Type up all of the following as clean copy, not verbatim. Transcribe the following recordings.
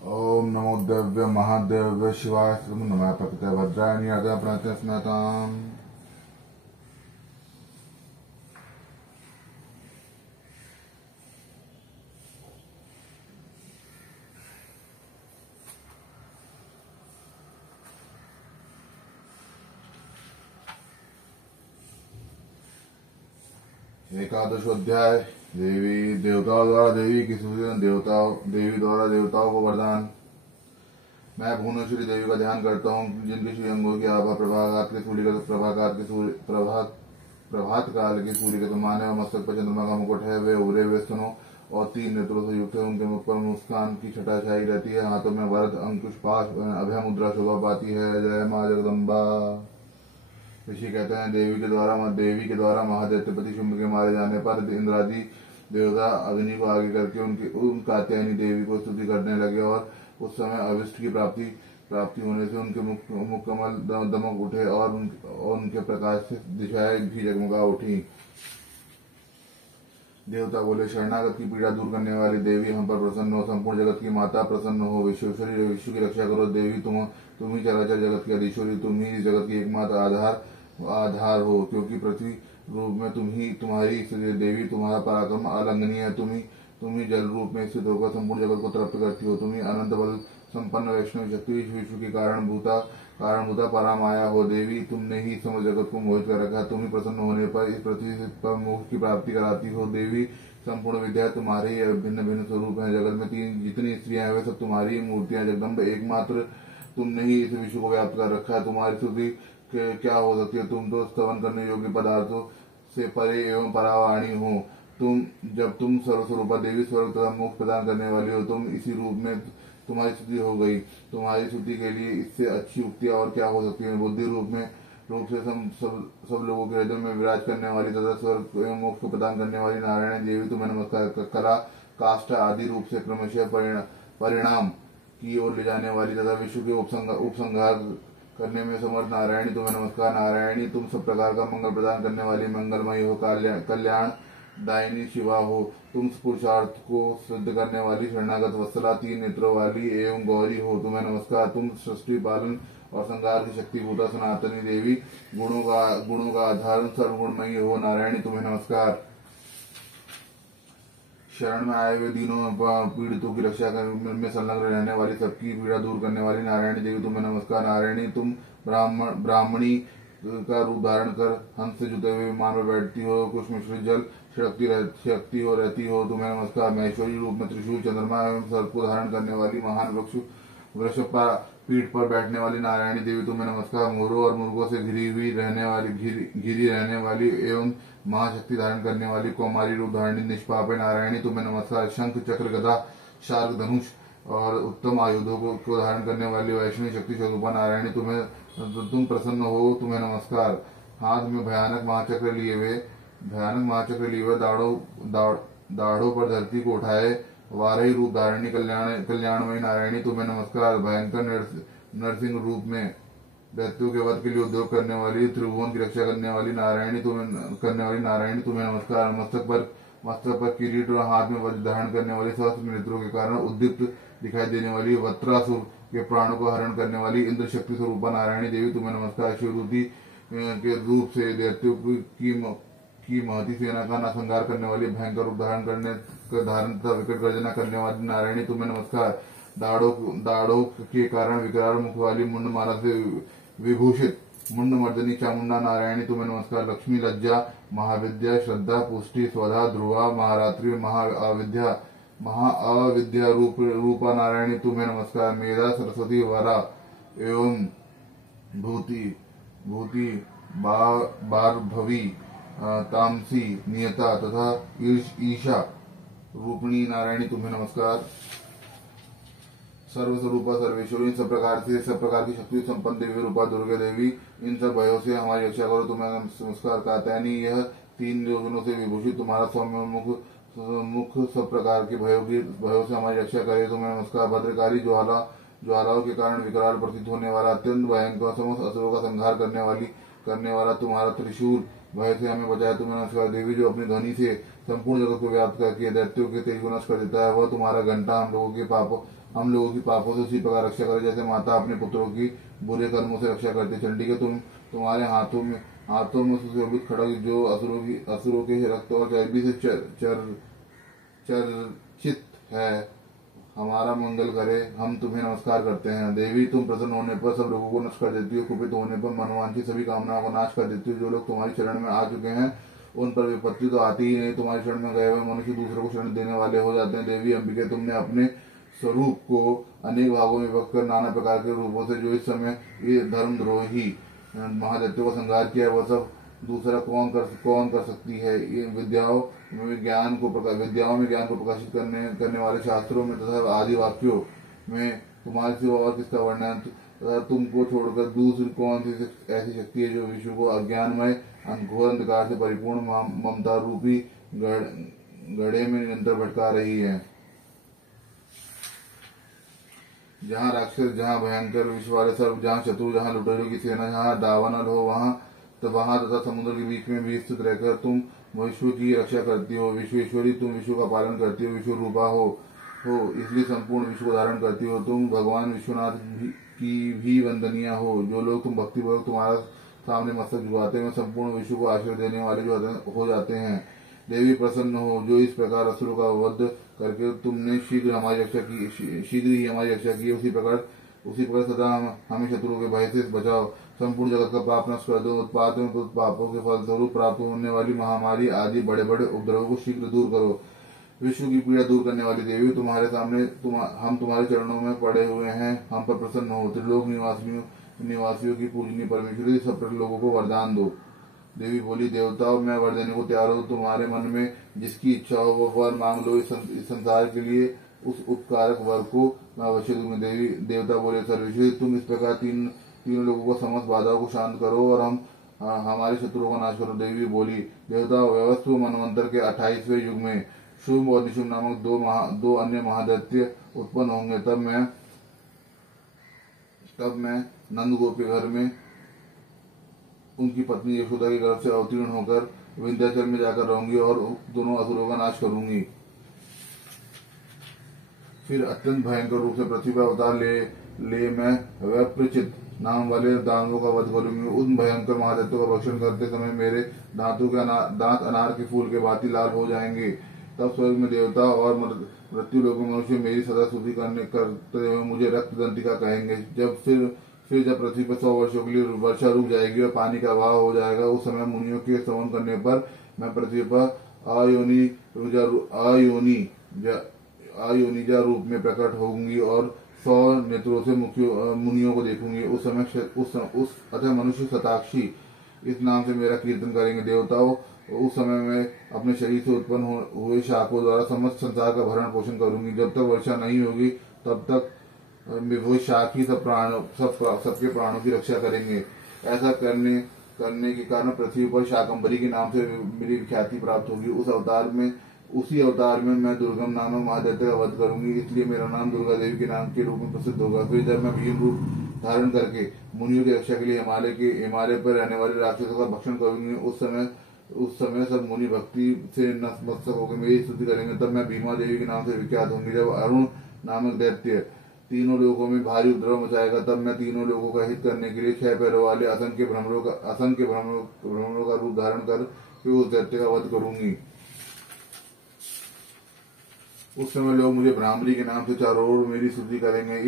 ओम नमो दिव्य महादेव्य शिवाय नमः प्रकृते भद्राय प्रणत स्मृताम्। एकादशोध्याय। देवी देवताओं द्वारा देवी की सूचना, देवी द्वारा देवताओं को वरदान। मैं भुवनेश्वरी देवी का ध्यान करता हूँ, जिनके श्री अंगों की आभा प्रभात के सूर्य प्रभात काल के सूर्य के समान है और मस्तक पर चंद्रमा का मुकुट है। वे उभरे हुए स्तनों और 3 नेत्रों से युक्त है। उनके मुख पर मुस्कान की छटा छाई रहती है। हाथों में वरद अंकुश पाश अभय मुद्रा शोभा पाती है। जय माँ जगदम्बा। ऋषि कहते हैं, देवी के द्वारा महादैत्यपति शुंभ के मारे जाने पर इंद्रादि देवता अग्नि को आगे करके उन कात्यायनी देवी को स्तुति करने लगे और उस समय अभिष्ट की प्राप्ति होने से उनके मुख कमल दमक उठे और उनके प्रकाश से दिशाएं भी जगमगा उठी। देवता बोले, शरणागत की पीड़ा दूर करने वाली देवी हम पर प्रसन्न हो। संपूर्ण जगत की माता प्रसन्न हो। विश्वेश्वरी, विश्व की रक्षा करो। देवी तुम ही चराचर जगत की अधीश्वरी, तुम ही जगत की एकमात्र आधार हो, क्योंकि पृथ्वी रूप में तुम्हारी देवी, तुम्हारा पराक्रम अलंघनीय है। तुम ही जल रूप में स्थित होकर संपूर्ण जगत को तृप्त करती हो। तुम ही अनंत बल संपन्न वैष्णव शक्ति विश्व की कारणभूता परामाया हो। देवी, तुमने ही समस्त जगत को मोहित कर रखा। तुम ही प्रसन्न होने पर इस पृथ्वी पर मोक्ष की प्राप्ति कराती हो। देवी, संपूर्ण विद्या तुम्हारे ही भिन्न भिन्न स्वरूप है। जगत में जितनी स्त्रियां हैं वे सब तुम्हारी ही मूर्तियां। जगदम्ब, एकमात्र तुमने ही इस विश्व को व्याप्त कर रखा है। तुम्हारी स्तुति क्या हो सकती है। तुम तो स्तवन करने योग्य पदार्थों से परे एवं परावाणी हो। जब तुम सर्वस्वरूपा देवी, स्वर्ग तथा मोक्ष प्रदान करने वाली हो, तुम इसी रूप में तुम्हारी स्तुति हो गई। तुम्हारी स्तुति के लिए इससे अच्छी उक्तियां और क्या हो सकती है। बुद्धि रूप से सब लोगों के हृदय में विराज करने वाली तथा स्वर्ग एवं मोक्ष को प्रदान करने वाली नारायण देवी, तुम्हें नमस्कार। कला काष्ठा आदि रूप से क्रमशः परिणाम की ओर ले जाने वाली तथा विश्व के उपसंहार करने में समर्थ नारायणी, तुम्हें नमस्कार। नारायणी, तुम सब प्रकार का मंगल प्रदान करने वाली मंगलमयी हो। कल्याण दायिनी शिवा हो। तुम पुरुषार्थ को सिद्ध करने वाली शरणागत वत्सला, 3 नेत्रों वाली एवं गौरी हो। तुम्हें नमस्कार। तुम सृष्टि पालन और संहार की शक्ति भूता सनातनी देवी, गुणों का आधार सर्वगुणमयी हो। नारायणी, तुम्हें नमस्कार। शरण में आए हुए दीनों पीड़ितों की रक्षा में संलग्न रहने वाली, सबकी पीड़ा दूर करने वाली नारायणी देवी, तुम्हें नमस्कार। नारायणी, तुम ब्राह्मणी का रूप धारण कर हंस से जुटे हुए विमान पर बैठती हो। कुछ मिश्रित जल छिड़कती हो रहती हो। तुम्हें नमस्कार। महेश्वरी रूप में त्रिशूल, चंद्रमा एवं सर्प को धारण करने वाली महान वृषभ पीठ पर बैठने वाली नारायणी देवी, तुम्हें नमस्कार। मोरों और मुर्गों से घिरी रहने वाली एवं महाशक्ति धारण करने वाली कौमारी रूप धारणी निष्पाप नारायणी, तुम्हें नमस्कार। शंख चक्र गदा शार्क धनुष और उत्तम आयुधों को धारण करने वाली वैष्णवी शक्ति स्वरूपा नारायणी, तुम प्रसन्न हो। तुम्हें नमस्कार। हाथ में भयानक महाचक्र लिए हुए दाढ़ों पर धरती को उठाए वारही रूप धारणी कल्याणमयी नारायणी, तुम्हें नमस्कार। भयंकर नरसिंह रूप में दैत्यों के वध के लिए उद्योग करने वाली, त्रिभुवन की रक्षा करने वाली नारायणी, तुम्हें नमस्कार। मस्तक पर किरीट और हाथ में वज्र धारण करने वाली, सहस्त्र नेत्रों के कारण उद्दीप्त दिखाई देने वाली, वत्रासुर के प्राणों को हरण करने वाली इंद्र शक्ति स्वरूपा नारायणी देवी, तुम्हें नमस्कार। शिवदूती के रूप से दैत्यों की महती सेना का नरसंहार करने वाली, भयंकर रूप धारण तथा विकट गर्जना करने वाली नारायणी, तुम्हें नमस्कार। दाढ़ों के कारण विकराल मुख वाली, मुंडमाला से विभूषित मुंड मर्दनी चामुंडा नारायणी, तुम्हें नमस्कार। लक्ष्मी, लज्जा, महाविद्या, श्रद्धा, पुष्टि, स्वधा, ध्रुवा, महारात्रि, महाअविद्या रूपा नारायणी, तुम्हें नमस्कार। मेधा, सरस्वती, वरा एवं भूति बारभवी, तामसी, नियता तथा ईशा रूपिणी नारायणी, तुम्हें नमस्कार। सर्वस्वरूपा सर्वेश्वरी, सब प्रकार की शक्ति संपन्न देवी रूपा दुर्गा देवी, इन सब भयों से हमारी रक्षा करो। तुम्हें नमस्कार। कात्यायनी, यह 3 योजनों से विभूषित तुम्हारा सौम्य मुख सब प्रकार के भयों से हमारी रक्षा करे। तुम्हें नमस्कार। भद्रकारी, ज्वालाओं के कारण विकराल प्रतीत होने वाला, अत्यंत भयंकर समस्त असुरों का संहार करने वाला तुम्हारा त्रिशूल भय से हमें बचाए। तुम्हें नमस्कार। देवी, जो अपनी ध्वनि से संपूर्ण जगत को व्याप्त करके दैत्यों के तेज को नष्ट कर देता है, वह तुम्हारा घंटा हम लोगों के हम लोगों की पापों से उसी प्रकार रक्षा करे जैसे माता अपने पुत्रों की बुरे कर्मों से रक्षा करती है। चंडी के तुम्हारे हाथों में सुशोभित खड़ग जो असुरों के रक्त और चर्बी से चर्चित है, हमारा मंगल करे, हम तुम्हें नमस्कार करते हैं। देवी, तुम प्रसन्न होने पर सब लोगों को नष्ट कर देती हो, कुपित होने पर मनोवांछित सभी कामनाओं का नाश कर देती हो। जो लोग तुम्हारी शरण में आ चुके हैं उन पर विपत्ति तो आती ही नहीं, तुम्हारी शरण में गए हुए मनुष्य दूसरों को शरण देने वाले हो जाते हैं। देवी अंबिके, तुमने अपने स्वरूप को अनेक भागों में विभक्त कर नाना प्रकार के रूपों से जो इस समय ये धर्मद्रोही महादैत्यों का संहार किया, वह सब दूसरा कौन कर सकती है। ये विद्याओं में ज्ञान को प्रकाशित करने वाले शास्त्रों में तथा आदि वाक्यों में तुम्हारे सिवा और किसका वर्णन तथा तुमको छोड़कर दूसरी कौन सी ऐसी शक्ति है जो विश्व को अज्ञानमय घोर अंधकार से परिपूर्ण ममता रूपी गड़े में निरंतर भटका रही है। जहाँ राक्षस, जहाँ भयंकर विश्व वाले सर्व, जहाँ शत्रु, जहाँ लुटेरों की सेना, जहाँ दावानल हो, वहाँ तथा समुद्र के बीच में भी स्थित रहकर तुम विश्व की रक्षा करती हो। विश्वेश्वरी, तुम विश्व का पालन करती हो, विश्व रूपा हो इसलिए संपूर्ण विश्व को धारण करती हो। तुम भगवान विश्वनाथ की भी वंदनीय हो। जो लोग तुम भक्तिपूर्वक तुम्हारा सामने मस्तक झुकाते हैं संपूर्ण विश्व को आश्रय देने वाले जो हो जाते हैं। देवी, प्रसन्न हो जो इस प्रकार असुरों का वध करके तुमने शीघ्र ही हमारी रक्षा की। उसी प्रकार सदा हमें शत्रुओं के भय से बचाओ। संपूर्ण जगत का पाप नष्ट कर दो। उत्पात में पापों के फलस्वरूप प्राप्त होने वाली महामारी आदि बड़े बड़े उपद्रवों को शीघ्र दूर करो। विश्व की पीड़ा दूर करने वाली देवी, तुम्हारे सामने हम तुम्हारे चरणों में पड़े हुए हैं, हम पर प्रसन्न हो। त्रिलोक निवासियों की पूजनीय परमेश्वरी, सब लोगों को वरदान दो। देवी बोली, देवताओं, मैं वर देने को तैयार हूँ। तुम्हारे मन में जिसकी इच्छा हो वह वर मांग लो। इस संसार के लिए उस उपकारक वर को मैं अवश्य दूंगी। देवता बोले, सर्वेश्वरी, तुम इस प्रकार तीनों लोगों को समस्त बाधाओं को शांत करो और हमारे शत्रुओं का नाश करो। देवी बोली, देवता, व्यवस्थ मनवंतर के 28वें युग में शुभ और निशुभ नामक दो अन्य महादैत्य उत्पन्न होंगे। तब मैं नंदगोप के घर में उनकी पत्नी यशोदा के गर्भ से अवतीर्ण होकर विंध्याचल में जाकर रहूंगी और दोनों असुरों का नाश करूंगी। फिर अत्यंत भयंकर रूप से पृथ्वी पर अवतार ले मैं वैप्रचित नाम वाले दानवों का वध करूंगी। उन भयंकर महादैत्यों का भक्षण करते समय मेरे दांत अनार के फूल के भांति लाल हो जाएंगे। तब स्वर्ग में देवता और मृत्यु लोक में मनुष्य मेरी सदा स्तुति करते हुए मुझे रक्त दंतिका कहेंगे। जब पृथ्वी पर 100 वर्षों के लिए वर्षा रुक जाएगी और पानी का अभाव हो जाएगा, उस समय मुनियों के स्तवन करने पर मैं पृथ्वी पर अयोनिजा रूप में प्रकट होंगी और 100 नेत्रों से मुनियों को देखूंगी। उस अतः मनुष्य शताक्षी इस नाम से मेरा कीर्तन करेंगे। देवताओं, उस समय मैं अपने शरीर से उत्पन्न हुए शाखों द्वारा समस्त संसार का भरण पोषण करूंगी। जब तक वर्षा नहीं होगी तब तक वो शाख ही सबके प्राणों की रक्षा करेंगे। ऐसा करने के कारण पृथ्वी पर शाकंभरी के नाम से मेरी ख्याति प्राप्त होगी। उसी अवतार में मैं दुर्गम नामक महादैत्य का वध करूंगी, इसलिए मेरा नाम दुर्गा देवी के नाम के रूप में प्रसिद्ध होगा। फिर जब मैं भीम रूप धारण करके मुनियों की रक्षा के लिए हिमालय पर रहने वाले राक्षसों का भक्षण करूंगी, उस समय सब मुनि भक्ति से नतमस्तक होकर मेरी स्तुति करेंगे। तब मैं भीमा देवी के नाम से विख्यात होंगी। जब अरुण नामक दैत्य तीनों लोगों में भारी उपद्रव मचाएगा, तब मैं तीनों लोगों का हित करने के लिए 6 पैरों वाले असंख्य भ्रमरों का रूप धारण कर फिर उस दैत्य का वध करूंगी। उस समय लोग मुझे ब्राह्मणी के नाम से चारों ओर मेरी स्तुति करेंगे।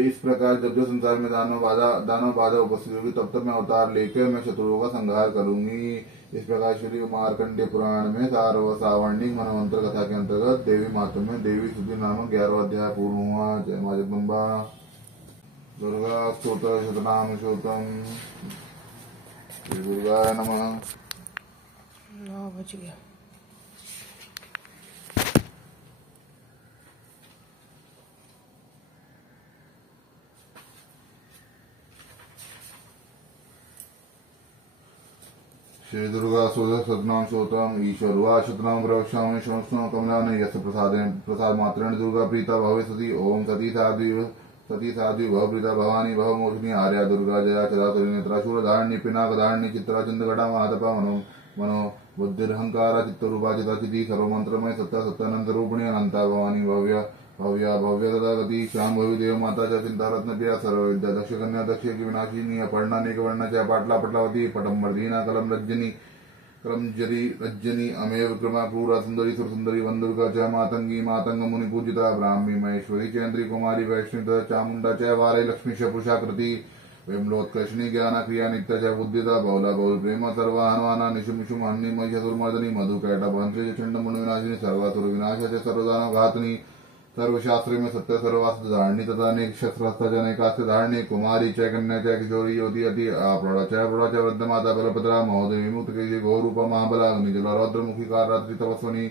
इस प्रकार जब संसार में दानव बाधा उपस्थित होगी, तब तक मैं अवतार लेकर मैं शत्रुओं का संहार करूंगी। इस प्रकार श्री मार्कंडेय पुराण में सावर्णिक मनवंतर कथा के अंतर्गत देवी मातम्य देवी स्तुति नामक 11वां अध्याय पूर्ण हुआ। जय मां जगदम्बा। दुर्गा स्तोत्र शतनाम शोतम। श्री दुर्गाय नमः। बच गया। श्री दुर्गा सतनाम शोतम ईश्वर वा शतनाम प्रवक्ष्यामि शमस्नो कमलाने यस्य प्रसाद मात्रेण दुर्गा प्रीता भवे सती। ओम सती साध्वी भव प्रीता भवानी भव मोहिनी आर्या दुर्गा जया चराचरी नेत्रा शूरधारणी पिनाकधारणी चित्रा चंद्रगढ़ा महातपा मनो बुद्धिर्हंकारा चित्तरूपा चिता चिति सर्वमंत्रमय सत्ता सत्यानंद रूपिणी अनंता भवानी भव्य भव्या भव्य तथा गति श्याम भवि देव माता च चिंता रत्न प्रिया सर्व विद्या दक्ष कन्या दक्ष की विनाशिनी अपर्णा नेक वर्णा च पाटला पटलावती पटम्बरदीना कलम रज्जनी क्रमजरी रज्जनी अमेव कृमा क्रूरा सुंदरी सुरसुंदरी वंदुर्गा च मातंगी मातंग मुनि पूजिता ब्राह्मी महेश्वरी चैन्द्री कुमारी वैष्णवी तथा चामुंडा च वारे लक्ष्मी च पुरुषाकृति विमलोत्कर्षणी ज्ञान क्रिया नित्य च बुद्धिता बहुला बहुल प्रेम सर्वाहनवाना निशुमिशुम हन्नी मही चतुर्मर्दनी मधु कैटा भंत्री चंड मुनि विनाशिनी सर्वासुर विनाश च सर्वदानव घातनी सर्वशास्त्र में सत्य सर्वास्त्र धारणी तथा अनेक शस्त्रास्त्र अनेकास्त्र धारणी कुमारी च कन्या च किशोरी योति अति प्रौढ़ च वृद्ध माता बलभद्रा महोदय विमुक्त के घोर रूप महाबला अग्नि जला रौद्रमुखी काररात्रि तपस्वनी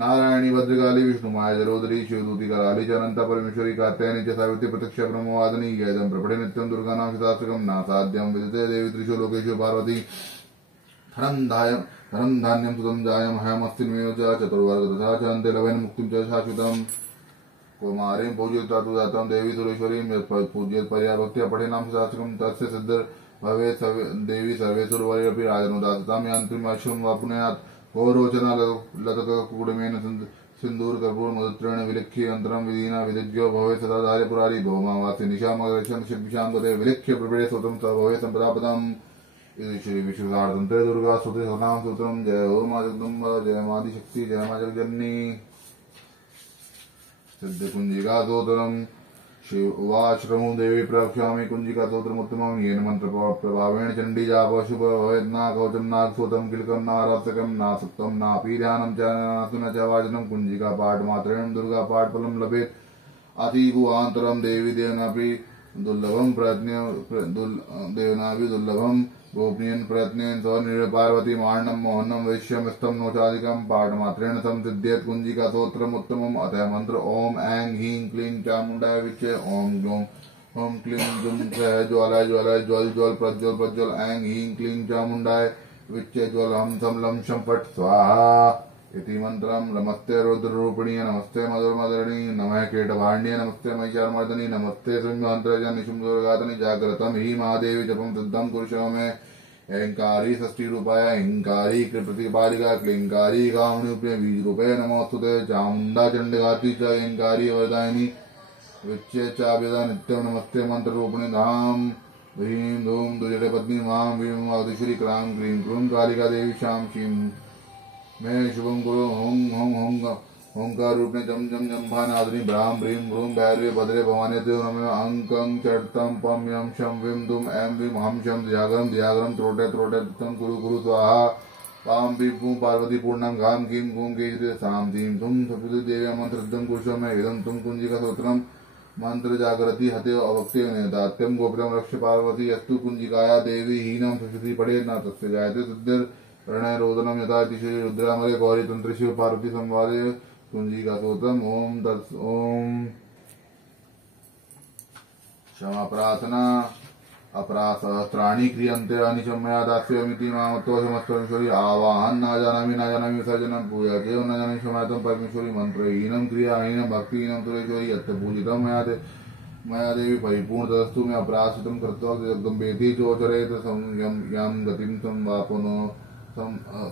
नारायणी भद्रकाली विष्णु माया जलोदरी शिवदूति कराली च अनंता परमेश्वरी कात्यायनी च सावित्री प्रत्यक्ष ब्रह्मवादिनी यदम प्रपठे नित्यम दुर्गा नाम शास्त्रकम नासाद्यम विदिते देवी त्रिशो लोकेशु पार्वती धनम धान्यम सुतम जायम हयमस्तिन्मेव च चतुर्वर्ग तथा च अन्ते लवेन मुक्तिं च शाश्वतम् कुमारीं पूजयित्वा तु जातं देवी सुरेश्वरीं पूज्येत पर्याभक्त्या पठे नाम शास्त्रकं तस्य सिद्धिर् भवेत् देवी सर्वेषुर्वैरपि राजनुदासतां यान्त्रिम् अश्वं वा पुनयात् घोरोचना लतककुडमेन सिन्दूर कर्पूर मधुत्रेण विलिख्य यन्त्रं विधिना विदिज्यो भवेत् सदा धार्य पुरारी भौमावासि निशामग्रशं शिक्षां गते विलिख्य प्रभृते सुतं स भवेत् सम्पदापदम् इति श्री विष्णुसहस्रनामस्तुते दुर्गा स्तुते सहस्रनाम सूत्रम जय हो मां जगदम्बा जय मादिशक्ति जय मां जगजननी सिद्ध कुंजिका स्तोत्रम शिव उवाच प्रमु देवी प्रवक्ष्यामि कुंजिका स्तोत्रमुत्तमं येन मंत्र प्रभावेण चंडी जाप शुभ भवेत् न कवचं न स्तोत्रं किलकं न रसकं न सुप्तं नापि ध्यानं च न च वाचनं कुंजिका पाठ मात्रेण दुर्गा पाठ फलं लभेत् अतिभुवान्तरं देवी देवनापि दुर्लभम देवनापि दुर्लभम गोपनीयन प्रयत्नेन स्वनिर् पार्वती मार्णम मोहनम वैश्यम स्तम नोचादिकम पाठ मात्रेण संसिद्ध्येत् कुंजिका स्तोत्रम उत्तमम अतः मंत्र ओम ऐं ह्रीं क्लीं चामुंडाय विच्चे ओम ग्लौं ओम क्लीं जुम च ज्वालाय ज्वालाय ज्वल ज्वल प्रज्वल प्रज्वल ऐं ह्रीं क्लीं चामुंडाय विच्चे ज्वल हम सम लम शम फट स्वाहा इति मंत्रम नमस्ते रुद्ररूपिणी नमस्ते मधुरमदरणी नमः कीटभाण्ये नमस्ते महिषासुरमर्दिनी नमस्ते सिंहंत्रजनि शुम्भुरघातनि जागृतं हि महादेवी जपं सिद्धं कुरुषो मे ऐंकारी षष्ठी रूपाय ऐंकारी प्रतिपालिका क्लींकारी कामणिप्रिय बीज रूपे नमोस्तुते चामुंडा चंडघाती च ऐंकारी वरदायिनी विच्चे चाभ्यदा नित्यं नमस्ते मंत्र रूपिणी धाम ह्रीं धूम दुजटे पत्नी मां वीं वादिश्री क्रां क्लीं क्रूं कालिका देवी श्याम शीं मैं शुभम गुरु हों हों हों ओंकार रूपने जम जम जम्भानादिनी ब्राह्म ब्रीं भ्रूं भैरवे भद्रे भवाने देव नमः अंकं चर्तम पम यम शम विम दुम एम विम हम शम ध्यागरम त्रोटे त्रोटे तम गुरु गुरु स्वाहा पाम बी भूं पार्वती पूर्णम घाम कीं गूं केजते साम धीम तुम सप्तति देव्या मंत्रदं कुशम इदं तुम कुंजिका स्तोत्रम मंत्र जागृति हते अवक्ते दात्यम गोपुरम रक्ष पार्वती अस्तु कुंजिकाया देवी हीनम सप्तति पढ़े न तस्य जायते सिद्धिर् प्रणय रोदनम यथा तिशे रुद्रामले गौरी तंत्र शिव पार्वती संवादे कुंजिका स्तोत्रम ओम क्षमा प्रार्थना अपरासहस्राणि क्रियन्ते अनिशमया दास्यमिति मामत्वसमस्तरमेश्वरी आवाहन न जानामि विसर्जनं पूजा केव न जानामि क्षमातं परमेश्वरी मंत्रहीनं क्रियाहीनं भक्तिहीनं सुरेश्वरी यत् पूजितं मया देवी परिपूर्ण तदस्तु मे अपरासितं कृत्वा जगदम्बेति चोचरेत यं गतिं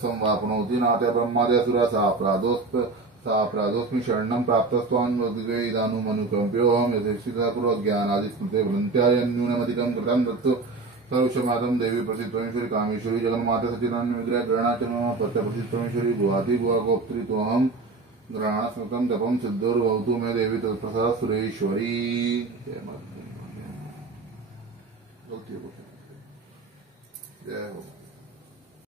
संवापनोति नाते ब्रह्मादयसुरा साप्रादोस्मि शरणं प्राप्तस्त्वान्वदिवे इदानुमनुकम्प्योऽहं यथेष्टितः कुरु ज्ञानादिस्मृते वदन्त्यायन्यूनमधिकं कृतं तत्तु सर्वक्षमातं देवी प्रसीद परमेश्वरी कामेश्वरी जगन्माता सच्चिदानंद विग्रह ग्रहणाचरणः पत्य प्रसीद परमेश्वरी भुवाति भुवा गोप्त्री तोऽहं ग्रहणस्मृतं जपं सिद्धोर्भवतु मे देवी तत्प्रसाद सुरेश्वरी जय हो।